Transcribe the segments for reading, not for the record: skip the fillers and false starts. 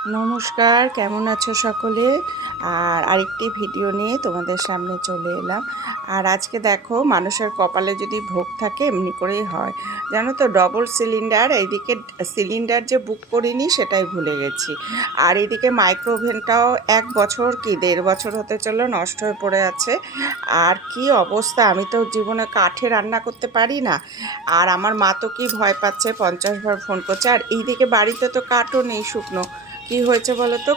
নমস্কার, কেমন আছো সকলে? আর আরেকটি ভিডিও নিয়ে তোমাদের সামনে চলে এলাম। আর আজকে দেখো, মানুষের কপালে যদি ভোগ থাকে এমনি করেই হয়, জানো তো। ডবল সিলিন্ডার, এইদিকে সিলিন্ডার যে বুক করিনি সেটাই ভুলে গেছি। আর এইদিকে মাইক্রোওভেনটাও 1 বছর কি 1.5 বছর হতে চললো, নষ্ট হয়ে পড়ে আছে। আর কি অবস্থা, আমি তো জীবনে কাঠে রান্না করতে পারি না। আর আমার মা তো কি ভয় পাচ্ছে, 50 বার ফোন করছে। আর এইদিকে বাড়িতে তো কাঠও নেই শুকনো। কি হয়েছে বলো তো,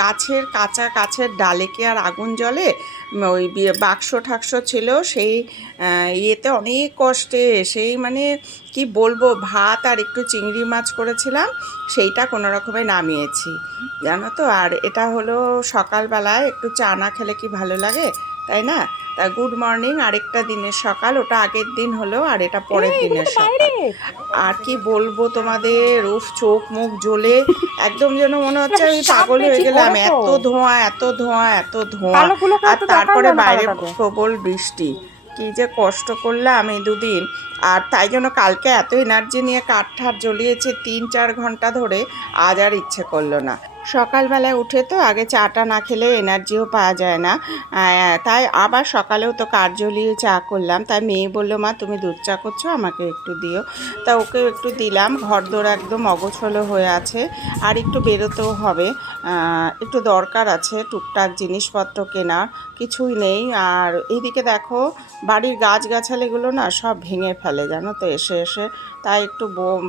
গাছের কাঁচা কাছের ডালে কি আর আগুন জ্বলে? ওই বাক্স ঠাক্স ছিল সেই ইয়েতে অনেক কষ্টে, সেই মানে কি বলবো, ভাত আর একটু চিংড়ি মাছ করেছিলাম, সেইটা কোনো রকমে নামিয়েছি, জানো তো। আর এটা হলো সকালবেলায়, একটু চা না খেলে কি ভালো লাগে, তাই না? তা গুড মর্নিং, আরেকটা দিনের সকাল। ওটা আগের দিন হলো, আর এটা পরের দিনের সকাল। আর কি বলবো তোমাদের, উফ, চোখ মুখ জ্বলে একদম যেন মনে হচ্ছে আমি পাগল হয়ে গেলাম। এত ধোঁয়া, এত ধোঁয়া, এত ধোঁয়া। আর তারপরে বাইরে প্রবল বৃষ্টি। কি যে কষ্ট করলাম এই দুদিন। আর তাই জন্য কালকে এত এনার্জি নিয়ে কাঠ ঠাট জ্বলিয়েছে 3-4 ঘন্টা ধরে, আজ আর ইচ্ছে করলো না। সকালবেলায় উঠে তো আগে চাটা না খেলে এনার্জিও পাওয়া যায় না। তাই আবার সকালেও তো কাঠ জ্বলিয়ে চা করলাম। তাই মেয়ে বললো, মা তুমি দুধ চা করছো, আমাকে একটু দিও। তা ওকেও একটু দিলাম। ঘরদোর একদম অগোছলো হয়ে আছে, আর একটু বেরোতেও হবে। একটু দরকার আছে, টুকটাক জিনিসপত্র কেনার কিছুই নেই। আর এইদিকে দেখো, বাড়ির গাছগাছালিগুলো না সব ভেঙে ফেলে, জানো তো, এসে এসে। তাই একটু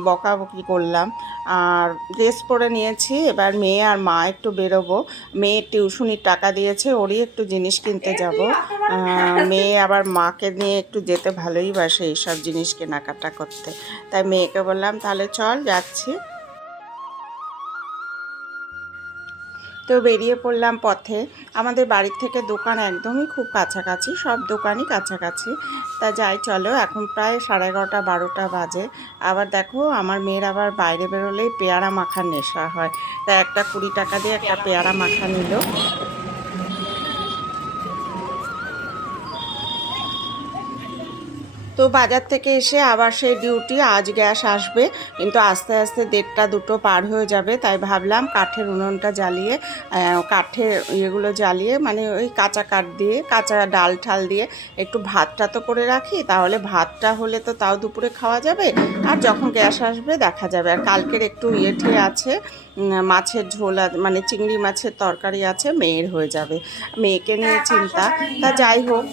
বকাবকি করলাম। আর ড্রেস পরে নিয়েছি, এবার মেয়ে আর মা একটু বেরোবো। মেয়ে টিউশনির টাকা দিয়েছে, ওরই একটু জিনিস কিনতে যাব। মেয়ে আবার মাকে নিয়ে একটু যেতে ভালোই বাসে এইসব জিনিস কেনাকাটা করতে। তাই মেয়েকে বললাম, তাহলে চল, যাচ্ছি। তো বেরিয়ে পড়লাম পথে। আমাদের বাড়ির থেকে দোকান একদমই খুব কাছাকাছি, সব দোকানই কাছাকাছি। তা যাই, চলো। এখন প্রায় 11:30-12টা বাজে। আবার দেখো, আমার মেয়ের আবার বাইরে বেরোলেই পেয়ারা মাখার নেশা হয়। তা একটা 20 টাকা দিয়ে একটা পেয়ারা মাখা নিল। তো বাজার থেকে এসে আবার সেই ডিউটি, আজ গ্যাস আসবে, কিন্তু আস্তে আস্তে 1:30-2টো পার হয়ে যাবে। তাই ভাবলাম কাঠের উনুনটা জ্বালিয়ে, কাঠের ইয়েগুলো জ্বালিয়ে, মানে ওই কাঁচা কাঠ দিয়ে, কাঁচা ডাল ঠাল দিয়ে একটু ভাতটা তো করে রাখি, তাহলে ভাতটা হলে তো তাও দুপুরে খাওয়া যাবে। আর যখন গ্যাস আসবে দেখা যাবে। আর কালকের একটু ইয়ে আছে, মাছের ঝোল, মানে চিংড়ি মাছের তরকারি আছে, মেয়ের হয়ে যাবে। মেয়েকে নিয়ে চিন্তা। তা যাই হোক।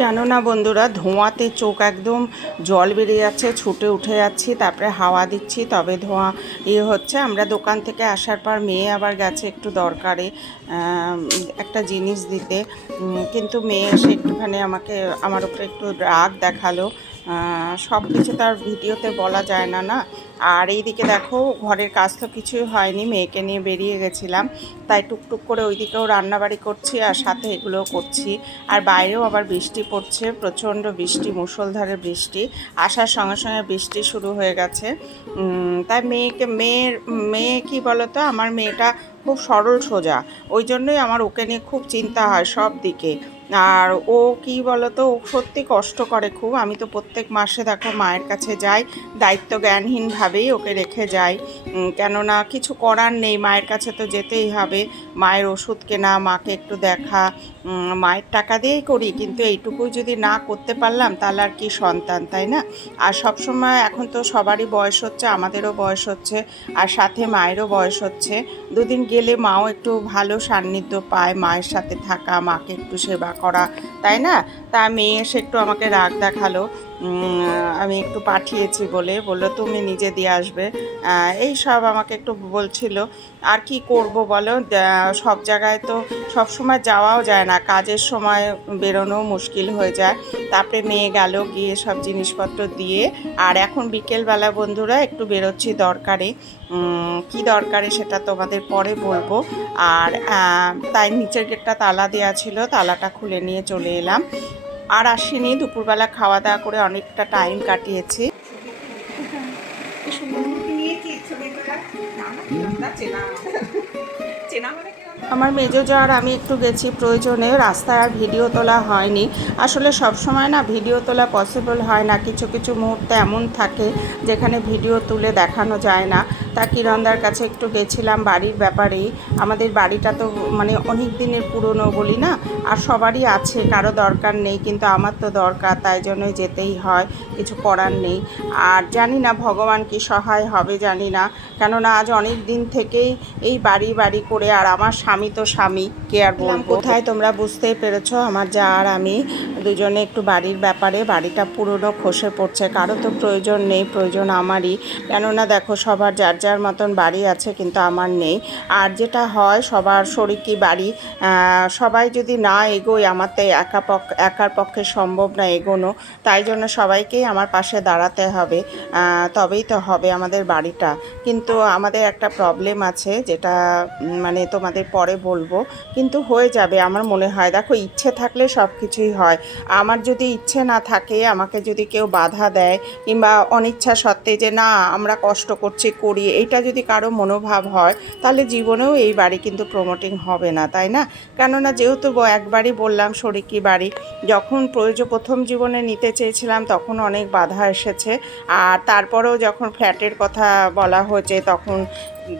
জানো না বন্ধুরা, ধোঁয়াতে চোখ একদম জল বেরিয়ে যাচ্ছে, ছুটে উঠে যাচ্ছি, তারপরে হাওয়া দিচ্ছি, তবে ধোঁয়া ইয়ে হচ্ছে। আমরা দোকান থেকে আসার পর মেয়ে আবার গেছে একটু দরকারে একটা জিনিস দিতে। কিন্তু মেয়ে এসে একটুখানি আমার উপরে একটু রাগ দেখালো। সব কিছু তার ভিডিওতে বলা যায় না, না। আর এইদিকে দেখো, ঘরের কাজ তো কিছুই হয়নি, মেয়েকে নিয়ে বেরিয়ে গেছিলাম। তাই টুকটুক করে ওইদিকেও রান্নাবাড়ি করছি, আর সাথে এগুলোও করছি। আর বাইরেও আবার বৃষ্টি পড়ছে, প্রচণ্ড বৃষ্টি, মুষলধারে বৃষ্টি। আসার সঙ্গে সঙ্গে বৃষ্টি শুরু হয়ে গেছে। তাই মেয়ে কি বলতো, আমার মেয়েটা খুব সরল সোজা, ওই জন্যই আমার ওকে নিয়ে খুব চিন্তা হয় সব দিকে। আর ও কি বলতো, ও সত্যি কষ্ট করে খুব। আমি তো প্রত্যেক মাসে দেখো মায়ের কাছে যাই, দায়িত্ব জ্ঞানহীনভাবেই ওকে রেখে যাই। কেননা কিছু করার নেই, মায়ের কাছে তো যেতেই হবে। মায়ের ওষুধ কেনা, মাকে একটু দেখা, মায়ের টাকা দিয়েই করি। কিন্তু এইটুকুই যদি না করতে পারলাম, তাহলে আর কি সন্তান, তাই না? আর সব সময় এখন তো সবারই বয়স হচ্ছে, আমাদেরও বয়স হচ্ছে, আর সাথে মায়েরও বয়স হচ্ছে। দুদিন গেলে মাও একটু ভালো সান্নিধ্য পায়, মায়ের সাথে থাকা, মাকে একটু সেবা করা, তাই না? তা মেয়ে এসে একটু আমাকে রাগ দেখালো। আমি একটু পাঠিয়েছি বললো তুমি নিজে দিয়ে আসবে, এই সব আমাকে একটু বলছিল। আর কি করব বলো, সব জায়গায় তো সব সময় যাওয়াও যায় না, কাজের সময় বেরোনো মুশকিল হয়ে যায়। তারপরে মেয়ে গেল, গিয়ে সব জিনিসপত্র দিয়ে। আর এখন বিকেলবেলা বন্ধুরা একটু বেরোচ্ছি দরকারে। কি দরকারে সেটা তোমাদের পরে বলবো। আর তাই নিচের গেটটা তালা দেওয়া ছিল, তালাটা খুলে নিয়ে চলে এলাম। আর আসিনি, দুপুরবেলা খাওয়া দাওয়া করে অনেকটা টাইম কাটিয়েছি। আমার মেজো যাওয়ার আমি একটু গেছি প্রয়োজনে, রাস্তায় আর ভিডিও তোলা হয়নি। আসলে সব সময় না ভিডিও তোলা পসিবল হয় না, কিছু কিছু মুহূর্তে এমন থাকে যেখানে ভিডিও তুলে দেখানো যায় না। তা কিরণদার কাছে একটু গেছিলাম বাড়ির ব্যাপারেই। আমাদের বাড়িটা তো মানে অনেক দিনের পুরনো বলি না, আর সবারই আছে, কারো দরকার নেই, কিন্তু আমার তো দরকার, তাই জন্যই যেতেই হয়, কিছু করার নেই। আর জানি না ভগবান কি সহায় হবে জানি না, কেননা আজ অনেক দিন থেকেই এই বাড়ি বাড়ি করে, আর আমার স্বামী তো স্বামী, কে আর বলবো। কোথায় তোমরা বুঝতেই পেরেছো, আমার যা আর আমি দুজনে একটু বাড়ির ব্যাপারে, বাড়িটা পুরনো খসে পড়ছে, কারো তো প্রয়োজন নেই, প্রয়োজন আমারই। কেননা দেখো সবার যার যার মতন বাড়ি আছে, কিন্তু আমার নেই। আর যেটা হয় সবার শরিকি বাড়ি, সবাই যদি না এগোয়, আমার তো একার পক্ষে সম্ভব না এগোনো, তাই জন্য সবাইকেই আমার পাশে দাঁড়াতে হবে, তবেই তো হবে আমাদের বাড়িটা। কিন্তু আমাদের একটা প্রবলেম আছে, যেটা মানে তোমাদের পরে বলবো, কিন্তু হয়ে যাবে আমার মনে হয়। দেখো ইচ্ছে থাকলে সব কিছুই হয়। আমার যদি ইচ্ছে না থাকে, আমাকে যদি কেউ বাধা দেয়, কিংবা অনিচ্ছা সত্ত্বে যে না আমরা কষ্ট করছি করি, এইটা যদি কারো মনোভাব হয়, তাহলে জীবনেও এই বাড়ি কিন্তু প্রমোটিং হবে না, তাই না? কেননা যেহেতু একবারই বললাম শরিকি বাড়ি, যখন প্রথম জীবনে নিতে চেয়েছিলাম তখন অনেক বাধা এসেছে। আর তারপরেও যখন ফ্ল্যাটের কথা বলা হয়েছে, তখন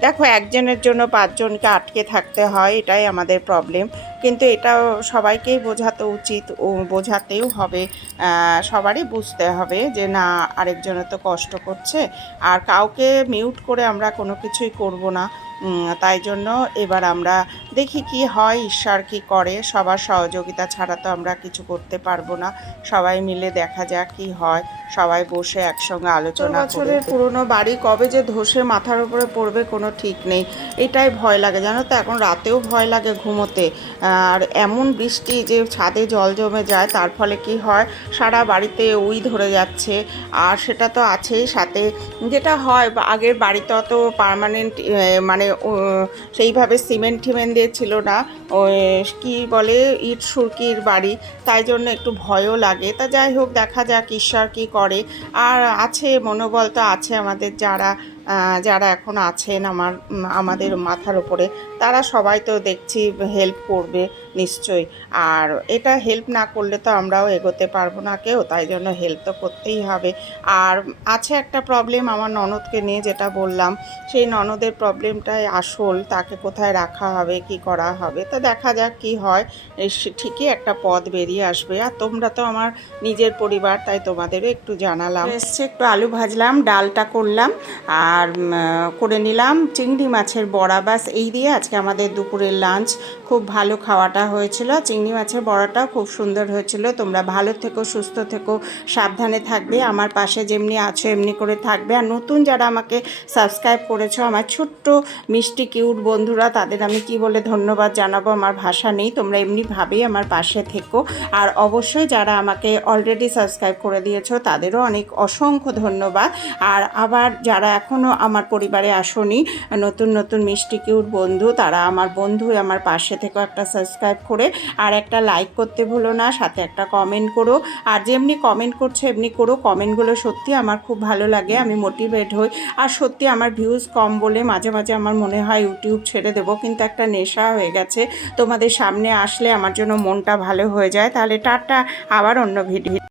দেখো একজনের জন্য পাঁচজনকে আটকে থাকতে হয়, এটাই আমাদের প্রবলেম। কিন্তু এটাও সবাইকেই বোঝাতে উচিত, ও বোঝাতেও হবে, সবারই বুঝতে হবে যে না আরেকজনের তো কষ্ট করছে, আর কাউকে মিউট করে আমরা কোনো কিছুই করব না। তাই জন্য এবার আমরা দেখি কি হয়, ঈশ্বর কি করে, সবার সহযোগিতা ছাড়া তো আমরা কিছু করতে পারবো না। সবাই মিলে দেখা যাক কি হয়, সবাই বসে একসঙ্গে আলোচনা করে। বছরের পুরনো বাড়ি কবে যে ধসে মাথার উপরে পড়বে কোনো ঠিক নেই, এটাই ভয় লাগে জানো তো। এখন রাতেও ভয় লাগে ঘুমোতে, আর এমন বৃষ্টি যে ছাদে জল জমে যায়, তার ফলে কি হয় সারা বাড়িতে উই ধরে যাচ্ছে। আর সেটা তো আছেই, সাথে যেটা হয় আগের বাড়িতে অত পার্মানেন্ট মানে সেইভাবে সিমেন্ট টিমেন্ট দিয়ে ছিল না, ওই কী বলে ইট সুরকির বাড়ি, তাই জন্য একটু ভয়ও লাগে। তা যাই হোক, দেখা যাক ঈশ্বর কী করে। আর আছে মনোবল তো আছে আমাদের, যারা এখন আছেন আমাদের মাথার উপরে, তারা সবাই তো দেখছি হেল্প করবে নিশ্চয়ই। আর এটা হেল্প না করলে তো আমরাও এগোতে পারবো না কেউ, তাই জন্য হেল্প তো করতেই হবে। আর আছে একটা প্রবলেম আমার ননদকে নিয়ে, যেটা বললাম, সেই ননদের প্রবলেমটাই আসল, তাকে কোথায় রাখা হবে, কি করা হবে, তো দেখা যাক কি হয়, ঠিকই একটা পথ বেরিয়ে আসবে। আর তোমরা তো আমার নিজের পরিবার, তাই তোমাদেরও একটু জানালাম। এসছে একটু আলু ভাজলাম, ডালটা করলাম, আর করে নিলাম চিংড়ি মাছের বড়া, বাস এই দিয়ে আজকে আমাদের দুপুরের লাঞ্চ। খুব ভালো খাওয়াটা হয়েছিল, চিংড়ি মাছের বড়াটাও খুব সুন্দর হয়েছিল। তোমরা ভালো থেকো, সুস্থ থেকো, সাবধানে থাকবে, আমার পাশে যেমনি আছো এমনি করে থাকবে। আর নতুন যারা আমাকে সাবস্ক্রাইব করেছো, আমার ছোট্ট মিষ্টি কিউট বন্ধুরা, তাদের আমি কি বলে ধন্যবাদ জানাবো, আমার ভাষা নেই। তোমরা এমনিভাবেই আমার পাশে থেকো। আর অবশ্যই যারা আমাকে অলরেডি সাবস্ক্রাইব করে দিয়েছো, তাদেরও অনেক অসংখ্য ধন্যবাদ। আর আবার যারা এখনও আমার পরিবারে আসোনি, নতুন নতুন মিষ্টি কিউট বন্ধু, তারা আমার বন্ধু, আমার পাশে থেকেও একটা সাবস্ক্রাইব করে আর একটা লাইক করতে ভুলো না, সাথে একটা কমেন্ট করো। আর যেমনি কমেন্ট করছো এমনি করো, কমেন্টগুলো সত্যি আমার খুব ভালো লাগে, আমি মোটিভেট হই। আর সত্যি আমার ভিউজ কম বলে মাঝে মাঝে আমার মনে হয় ইউটিউব ছেড়ে দেবো, কিন্তু একটা নেশা হয়ে গেছে। তোমাদের সামনে আসলে আমার জন্য মনটা ভালো হয়ে যায়। তাহলে টাটা, আবার অন্য ভিডিও।